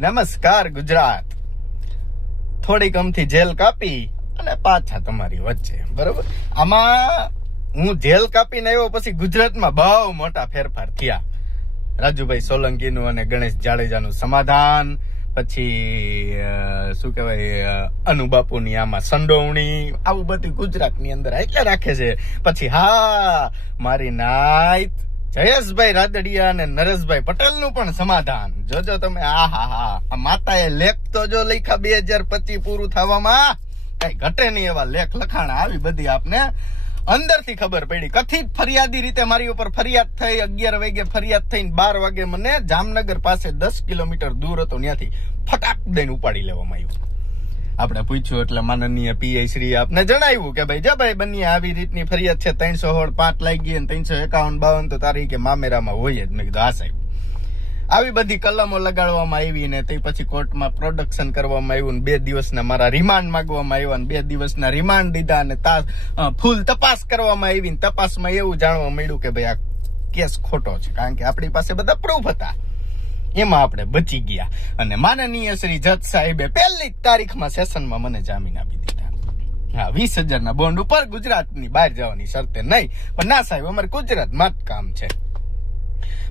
નમસ્કાર ગુજરાત. થોડીક અમથી જેલ કાપી અને પાછા તમારી વચ્ચે, બરોબર? આમાં હું જેલ કાપીને આવ્યો પછી ગુજરાતમાં બહુ મોટા ફેરફાર થયા. રાજુભાઈ સોલંકીનું અને ગણેશ જાડેજાનું સમાધાન, પછી શું કહેવાય અનુબાપુની આમાં સંડોવણી, આવું બધું ગુજરાતની અંદર એટલે રાખે છે. પછી હા, મારી નાયત જયેશભાઈ રાદડિયા અને નરેશભાઈ પટેલનું પણ સમાધાન. જોજો તમે, આ હા હા. માતાએ લેખ તો જો લખ્યા બે હજાર પચીસ પૂરું થવામાં, કઈ ઘટે નહીં એવા લેખ લખાણ આવી બધી આપને. અંદરથી ખબર પડી, કથિત ફરિયાદી રીતે મારી ઉપર ફરિયાદ થઈ, અગિયાર વાગે ફરિયાદ થઈને બાર વાગે મને જામનગર પાસે દસ કિલોમીટર દૂર હતો, ત્યાંથી ફટાક દઈને ઉપાડી લેવામાં આવ્યું. આપણે પૂછ્યું એટલે માનનીય પીઆઈ શ્રી આપને જણાવ્યું કે ભાઈ જો ભાઈ બની આવી રીતની ફરિયાદ છે, ત્રણસો હોળ પાંચ લાગી અને ત્રણસો એકાવન બાવન તો તારીખે મામેરામાં હોય જ મેં કીધું, હા સાહેબ. આવી બધી કલમો લગાડવામાં આવી ને તે પછી કોર્ટમાં પ્રોડક્શન કરવામાં આવ્યું ને બે દિવસના મારા રિમાન્ડ માંગવામાં આવ્યા ને બે દિવસના રિમાન્ડ દીધા અને ફૂલ તપાસ કરવામાં આવી ને તપાસમાં એવું જાણવા મળ્યું કે ભાઈ આ કેસ ખોટો છે. કારણ કે આપણી પાસે બધા પ્રૂફ હતા. એમાં આપણે બચી ગયા. અને માનનીય શ્રી જજ સાહેબે પહેલી તારીખમાં સેશનમાં મને જામીન આપી દીધા. હા, વીસ હજારના બોન્ડ ઉપર ગુજરાતની બહાર જવાની શરતે નહીં, પણ ના સાહેબ, અમારે ગુજરાતમાં જ કામ છે.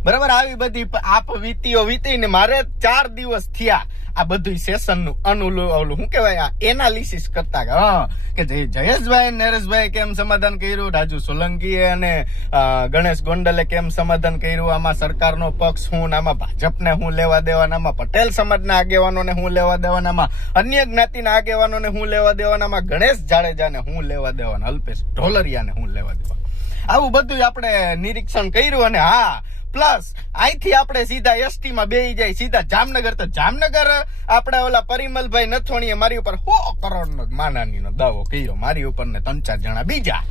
બરાબર, આવી બધી આપ વીતીઓ વીતીને મારે ચાર દિવસ થયા. આ બધું સેશનનું અનુલો ઓલું શું કહેવાય? આ એનાલિસિસ કરતા હા, કે જે જયેશભાઈ નરેશભાઈ કેમ સમાધાન કર્યું? રાજુ સોલંકીએ અને ગણેશ ગોંડલે કેમ સમાધાન કર્યું? આમાં સરકારનો પક્ષ હું આમાં ભાજપને હું લેવા દેવાના? આમાં પટેલ સમાજના આગેવાનોને હું લેવા દેવાના? આમાં અન્ય જ્ઞાતિના આગેવાનોને હું લેવા દેવાના? આમાં ગણેશ જાડેજાને હું લેવા દેવાના? અલ્પેશ ઢોલરિયાને હું લેવા દેવાના? આવું બધું આપણે નિરીક્ષણ કર્યું અને હા પ્લસ અહીંથી આપણે સીધા એસટી માં બેહી જાય, સીધા જામનગર. તો જામનગર, આપણે ઓલા પરિમલભાઈ નથોણીએ મારી ઉપર સો કરોડ નો માનાની નો દાવો કર્યો. મારી ઉપર ને ત્રણ ચાર જણા બીજા.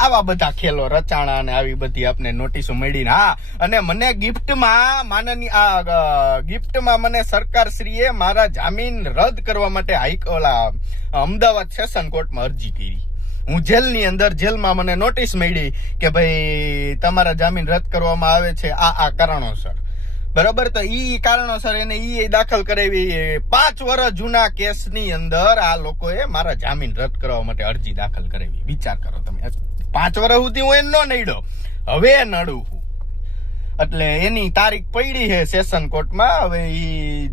આવા બધા ખેલો રચાણા અને આવી બધી આપને નોટિસો મળી હા, અને મને ગિફ્ટમાં માનની, આ ગિફ્ટમાં મને સરકાર શ્રીએ મારા જામીન રદ કરવા માટે હાઈક, ઓલા, અમદાવાદ સેશન કોર્ટમાં અરજી કરી. હું જેલની અંદર જેલમાં મને નોટિસ મળી કે ભાઈ તમારા જામીન રદ કરવામાં આવે છે, આ આ કારણોસર. બરાબર? તો એ કારણોસર એને ઈ દાખલ કરાવી. પાંચ વર્ષ જૂના કેસની અંદર આ લોકોએ મારા જામીન રદ કરવા માટે અરજી દાખલ કરાવી. વિચાર કરો તમે. પાંચ વર્ષ સુધી હું એનો નડ્યો. હવે નડું હું. એટલે એની તારીખ પડી છે સેશન કોર્ટમાં. હવે ઈ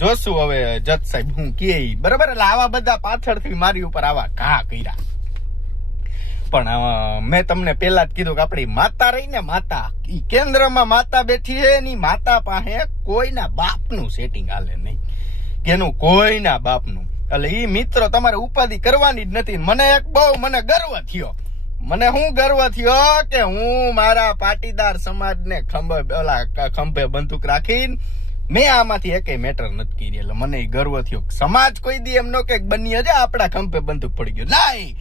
જોશું હવે જજ સાહેબ હું કે બરાબર? એટલે આવા બધા પાછળથી મારી ઉપર આવા ઘા કર્યા. પણ મેં તમને પેલા જ કીધું કે આપણી માતા રહી ને માતા. ઈ કેન્દ્રમાં માતા બેઠી છે, એની માતા પાસે કોઈના બાપનું સેટિંગ હાલે નહીં. કેનું કોઈના બાપનું. એટલે ઈ મિત્રો તમારે ઉપાધિ કરવાની જ નથી. મને એક બહુ મને ગર્વ થયો. મને હું ગર્વ થયો કે હું મારા પાટીદાર સમાજને ખંભે, ઓલા ખંભે બંદૂક રાખીને મેં આમાંથી એકે મેટર નથી કરી, એટલે મને ગર્વ થયો સમાજ કોઈ દી એમનો કે બની હજે આપણા ખંભે બંદૂક પડી ગયો. નહીં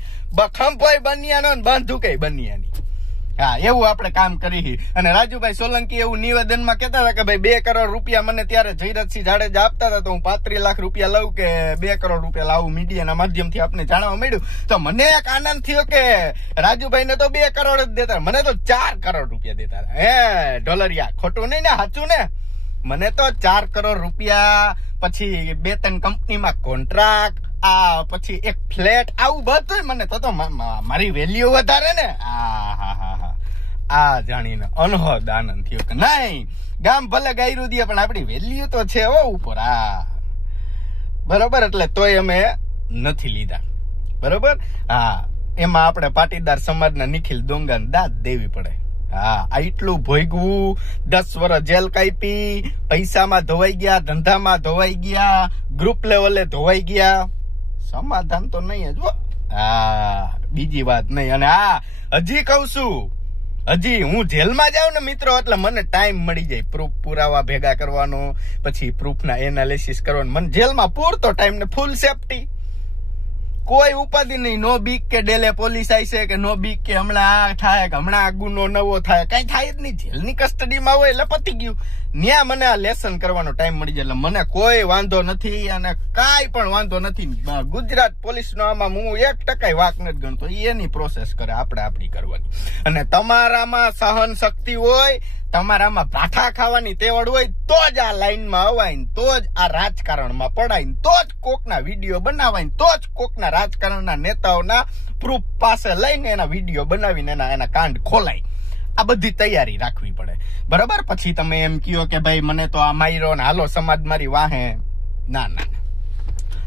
ખંભોય બનિયાનો ને બંદૂકે બનિયાની હા, એવું આપણે કામ કરી અને રાજુભાઈ સોલંકી એવું નિવેદનમાં કહેતા હતા કે ભાઈ, બે કરોડ રૂપિયા મને ત્યારે જયરતસિંહ જાડેજા આપતા હતા, તો હું પાંત્રીસ લાખ રૂપિયા લઉં કે બે કરોડ રૂપિયા લાવું મીડિયાના માધ્યમથી આપને જાણવા મળ્યું. તો મને એક આનંદ થયો કે રાજુભાઈ ને તો બે કરોડ જ દેતા મને તો ચાર કરોડ રૂપિયા દેતા હે ડોલરિયા ખોટું નહીં ને, સાચું ને? મને તો ચાર કરોડ રૂપિયા, પછી બે ત્રણ કંપનીમાં કોન્ટ્રાક્ટ આ પછી એક ફ્લેટ આવું બધું મને તો તો મારી વેલ્યુ વધારે ને. આ હા હા હા આ જાણીને અનહદ આનંદ થયો કે નહીં, ગામ ભલે ગાયરું દે, પણ આપણી વેલ્યુ તો છે હો ઉપર. આ. બરોબર? એટલે તોય અમે નથી લીધા. બરોબર? હા. એમાં આપણે પાટીદાર સમાજના નિખિલ દોંગાને દાદ દેવી પડે. હા, આટલું ભોગવું દસ વર્ષ જેલ કાપી પૈસામાં ધોવાઈ ગયા, ધંધામાં ધોવાઈ ગયા ગ્રુપ લેવલે ધોવાઈ ગયા. સમાધાન તો નહીં જ હા. બીજી વાત નહીં. અને હા, હજી કહું છું, હજી હું જેલમાં જાઉં ને મિત્રો, એટલે મને ટાઈમ મળી જાય. પ્રૂફ પુરાવા ભેગા કરવાનો, પછી પ્રૂફના એનાલિસિસ કરવાનો. મને જેલમાં પૂરતો ટાઈમ ને ફૂલ સેફટી કોઈ ઉપાધિ નહીં. નો બીક કે ડેલે પોલીસ આવશે કે નો બીક કે હમણાં આ થાય કે હમણાં આ ગુનો નવો થાય. કઈ થાય જ નહીં. જેલની કસ્ટડીમાં હોય એટલે પતી ગયું. ન્યા મને આ લેસન કરવાનો ટાઈમ મળી જાય એટલે મને કોઈ વાંધો નથી અને કાંઈ પણ વાંધો નથી. ગુજરાત પોલીસનો આમાં હું એક ટકાય વાક નથી ગણતો. એની પ્રોસેસ કરે આપણે આપણી કરવાની. અને તમારામાં સહન શક્તિ હોય, તમારામાં ભાઠા ખાવાની તેવડ હોય, તો જ આ લાઈનમાં અવાય તો જ આ રાજકારણમાં પડાય તો જ કોકના વીડિયો બનાવાય તો જ કોકના રાજકારણના નેતાઓના પ્રૂફ પાસે લઈને એના વીડિયો બનાવીને એના એના કાંડ ખોલાય. આ બધી તૈયારી રાખવી પડે. બરાબર? પછી તમે એમ કહો કે ભાઈ, મને તો આ માયરો ને હાલો, સમાજ મારી વાહે. ના ના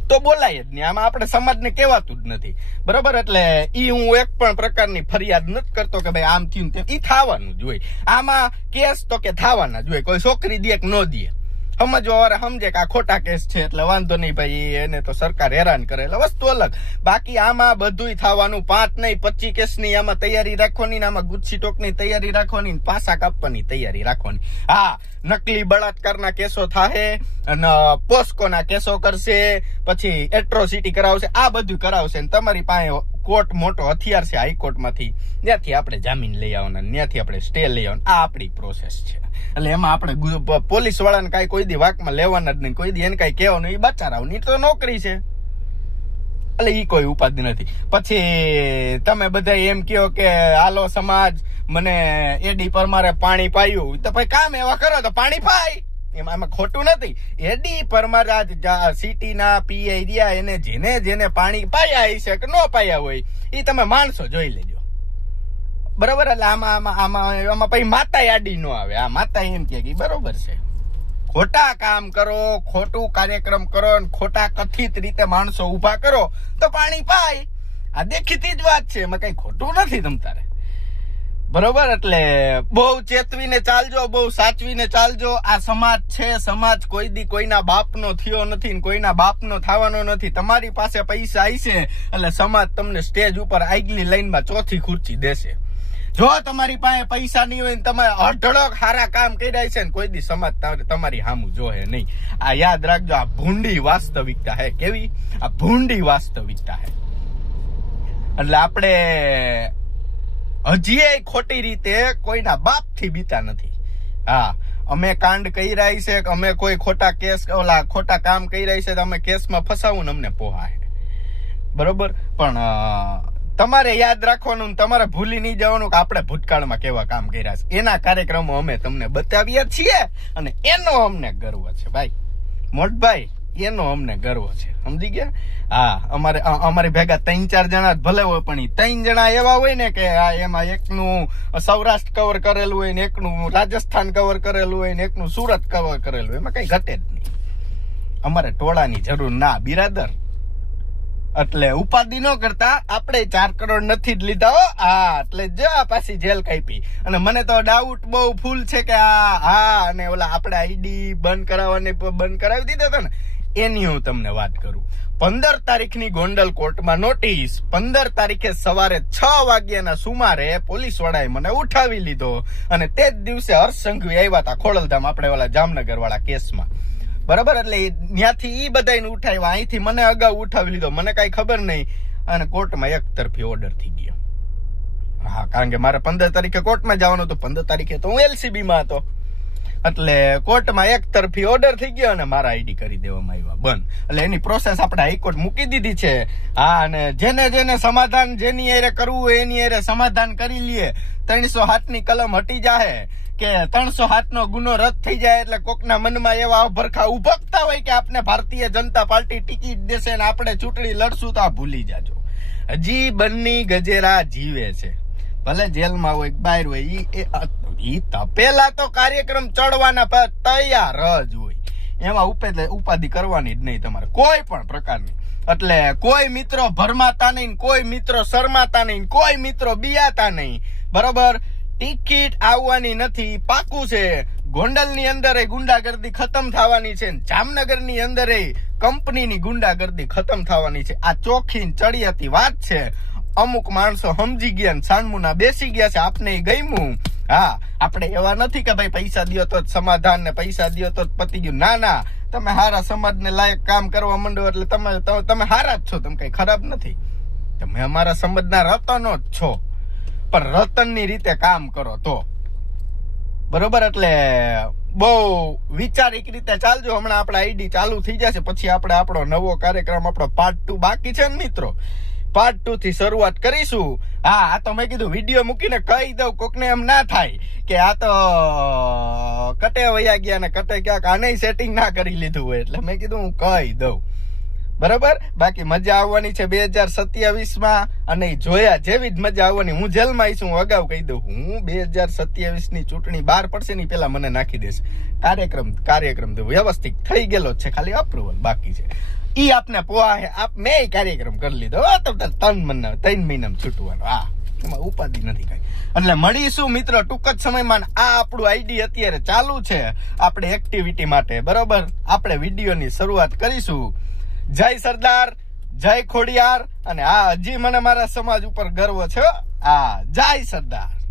તો બોલાય જ નહીં. આમાં આપણે સમાજને કહેવાતું જ નથી. બરાબર? એટલે એ હું એક પણ પ્રકારની ફરિયાદ નથી કરતો કે ભાઈ આમ થયું તેમ. ઈ થવાનું જ હોય. આમાં કેસ તો કે થવાના જ હોય. કોઈ છોકરી દે કે ન દે. સમજવા અરે સમજે કે આ ખોટા કેસ છે એટલે વાંધો નહીં ભાઈ એને તો સરકાર હેરાન કરે. એટલે વસ્તુ અલગ. બાકી આમાં બધુંય થવાનું પાંચ નહીં પચી કેસની આમાં તૈયારી રાખવાની ને આમાં ગુચ્છી ટોકની તૈયારી રાખવાની પાસા કાપવાની તૈયારી રાખવાની. હા, નકલી બળાત્કારના કેસો થાહે અને પોસ્કોના કેસો કરશે, પછી એટ્રોસિટી કરાવશે, આ બધું કરાવશે ને તમારી પાસે કોર્ટ મોટો હથિયાર છે હાઈકોર્ટમાંથી. ત્યાંથી આપણે જામીન લઈ આવવાના ત્યાંથી આપણે સ્ટે લઈ આવવાના. આ આપણી પ્રોસેસ છે. એટલે એમાં આપણે પોલીસ વાળાને કાંઈ કોઈ દી વાકમાં લેવાના જ નહીં. કોઈ દી એને કાંઈ કહેવાનું એ બચારાવની તો નોકરી છે. એટલે એ કોઈ ઉપાધિ નથી. પછી તમે બધા એમ કહો કે આલો સમાજ, મને એડી પર મારે પાણી પાયું તો ભાઈ કામ એવા કરો તો પાણી પાય. એમાં ખોટું નથી. એડી પરમાર સિટીના પીઆઈ રહ્યા, એને જેને જેને પાણી પાયા હશે કે ન પાયા હોય એ તમે માણસો જોઈ લેજો. બરોબર? એટલે આમાં આમાં આમાં આમાં પછી માતા આડી નો આવે. આ માતા એમ કે બરોબર છે. ખોટા કામ કરો, ખોટું કાર્યક્રમ કરો ને ખોટા કથિત રીતે માણસો ઊભા કરો, તો પાણી પાય. આ દેખીતી જ વાત છે. એમાં કઈ ખોટું નથી તમ તારે. બરોબર? એટલે બહુ ચેતવીને ચાલજો, બહુ સાચવીને ચાલજો. આ સમાજ છે, સમાજ કોઈ દી કોઈના બાપનો થયો નથી કોઈના બાપનો થવાનો નથી. તમારી પાસે પૈસા આવીશે એટલે સમાજ તમને સ્ટેજ ઉપર આગલી લાઈનમાં ચોથી ખુરચી દેશે. જો તમારી પાસે પૈસા નહીં હોય ને તમે અઢળક સારા કામ કર્યા છે ને કોઈ દી સમાજ તમારી સામું જોહે નહીં. આ યાદ રાખજો, આ ભૂંડી વાસ્તવિકતા હે. કેવી? આ ભૂંડી વાસ્તવિકતા હે. એટલે આપણે હજી એ ખોટી રીતે કોઈના બાપથી બીતા નથી. હા, અમે કાંડ કહી રહી છે કે અમે કોઈ ખોટા કેસ, ઓલા ખોટા કામ કહી રહી છે તો અમે કેસમાં ફસાવું અમને પોહાય. બરોબર? પણ તમારે યાદ રાખવાનું તમારે ભૂલી નહીં જવાનું કે આપણે ભૂતકાળમાં કેવા કામ કર્યા છે. એના કાર્યક્રમો અમે તમને બતાવીએ છીએ અને એનો અમને ગર્વ છે. ભાઈ, મોટભાઈ એનો અમને ગર્વ છે. સમજી ગયા? હા, અમારે અમારે ભેગા ત્રણ ચાર જણા ભલે હોય, પણ એ ત્રણ જણા એવા હોય ને કે આ એમાં એકનું સૌરાષ્ટ્ર કવર કરેલું હોય ને એકનું રાજસ્થાન કવર કરેલું હોય ને એકનું સુરત કવર કરેલું હોય, એમાં કઈ ઘટે જ નહીં. અમારે ટોળાની જરૂર ના, બિરાદર. એટલે ઉપાધિ ન કરતા, આપણે ચાર કરોડ નથી જ લીધા હો. હા, એટલે જો આ પાછી જેલ કાપી. અને મને તો ડાઉટ બહુ ફૂલ છે કે આ, હા, અને ઓલા આપણે આઈડી બંધ કરાવવાની, બંધ કરાવી દીધા હતા ને. એની હું તમને વાત કરું. પંદર તારીખની ગોંડલ કોર્ટમાં નોટિસ. પંદર તારીખે સવારે છ વાગ્યાના સુમારે પોલીસ વાળાએ મને ઉઠાવી લીધો અને તે જ દિવસે હર્ષ સંઘવી આવ્યા હતા ખોડલધામ આપણે ઓલા જામનગર વાળા કેસમાં. બરાબર? એટલે ત્યાંથી એ બધાને ઉઠાવ્યા. અહીંથી મને અગાઉ ઉઠાવી લીધો. મને કાંઈ ખબર નહીં. અને કોર્ટમાં એક તરફી ઓર્ડર થઈ ગયો. હા, કારણ કે મારે પંદર તારીખે કોર્ટમાં જવાનું હતું. પંદર તારીખે તો હું એલસીબીમાં હતો. એટલે કોર્ટમાં એક તરફી ઓર્ડર થઈ ગયો અને મારા આઈડી કરી દેવામાં આવ્યા. બંધ. એટલે એની પ્રોસેસ આપણે હાઈકોર્ટ મૂકી દીધી છે. હા, અને જેને જેને સમાધાન જેની એરે કરવું હોય એની એરે સમાધાન કરી લઈએ ત્રણસો ની કલમ હટી જાહે કે ત્રણસો નો ગુનો રદ થઈ જાય એટલે કોકના મનમાં એવા ભરખા ઉભકતા હોય કે આપણે ભારતીય જનતા પાર્ટી ટિકિટ દેશે ને આપણે ચૂંટણી લડશું તો આ ભૂલી જાજો. હજી બંની ગજેરા જીવે છે. ભલે જેલમાં હોય બહાર હોય એ ઈ તપેલા તો કાર્યક્રમ ચડવાના તૈયાર જ હોય. એમાં ઉપે ઉપાધિ કરવાની જ નહીં તમારે. કોઈ પણ પ્રકારની. એટલે કોઈ મિત્રો ભરમાતા નહીં કોઈ મિત્રો શરમાતા નહીં કોઈ મિત્રો બિયાતા નહીં. બરોબર? ટિકિટ આવવાની નથી. પાકું છે. ગોંડલની અંદર ગુંડાગર્દી ખતમ થવાની છે જામનગરની અંદર કંપનીની ગુંડાગર્દી ખતમ થવાની છે. આ ચોખ્ખી ચડિયાતી વાત છે. અમુક માણસો સમજી ગયા સાનમુના બેસી ગયા છે. આપને ગયમું હા, આપણે એવા નથી કે ભાઈ પૈસા દ્યો તો સમાધાન ને પૈસા દો તો પતી ગયું. ના ના, તમે હારા સમાજને લાયક કામ કરવા માંડો એટલે તમે તમે- હારા જ છો, તમે કઈ ખરાબ નથી. તમે અમારા સમાજના રતનો જ છો. પણ રતનની રીતે કામ કરો તો. બરોબર? એટલે બહુ વિચારિક રીતે ચાલજો. હમણાં આપણે આઈડી ચાલુ થઈ જશે. પછી આપણે આપણો નવો કાર્યક્રમ, આપણો પાર્ટ ટુ બાકી છે ને મિત્રો. પાર્ટ ટુ થી શરૂઆત કરીશું. હા, આ તો મેં કીધું વીડિયો મૂકીને કહી દઉં, કોકને એમ ના થાય કે આ તો કટે વયા ગયા ને કટે ક્યાંક આને સેટિંગ ના કરી લીધું હોય એટલે મેં કીધું, હું કહી દઉં. બરાબર? બાકી મજા આવવાની છે બે હજાર સત્યાવીસમાં અને જોયા જેવી જ મજા આવવાની. હું જેલમાં આવીશ, હું અગાઉ કહી દઉં. હું બે હજાર સત્યાવીસની ચૂંટણી બહાર પડશે ની પેલા મને નાખી દેશે. કાર્યક્રમ કાર્યક્રમ તો વ્યવસ્થિત થઈ ગયેલો છે, ખાલી અપ્રુવલ બાકી છે. ઈ આપને પોહા આપ મેં કાર્યક્રમ કરી લીધો. તમને ત્રણ મહિના, ત્રણ મહિનામાં છૂટવાનો. હા, એમાં ઉપાધિ નથી કઈ. એટલે મળીશું, મિત્રો, ટૂંક જ સમયમાં. આ આપણું આઈડી અત્યારે ચાલુ છે. આપણે એક્ટિવિટી માટે, બરોબર? આપણે વિડીયોની શરૂઆત કરીશું. જય સરદાર, જય ખોડિયાર, અને આ હજી મને મારા સમાજ ઉપર ગર્વ છે. આ જય સરદાર.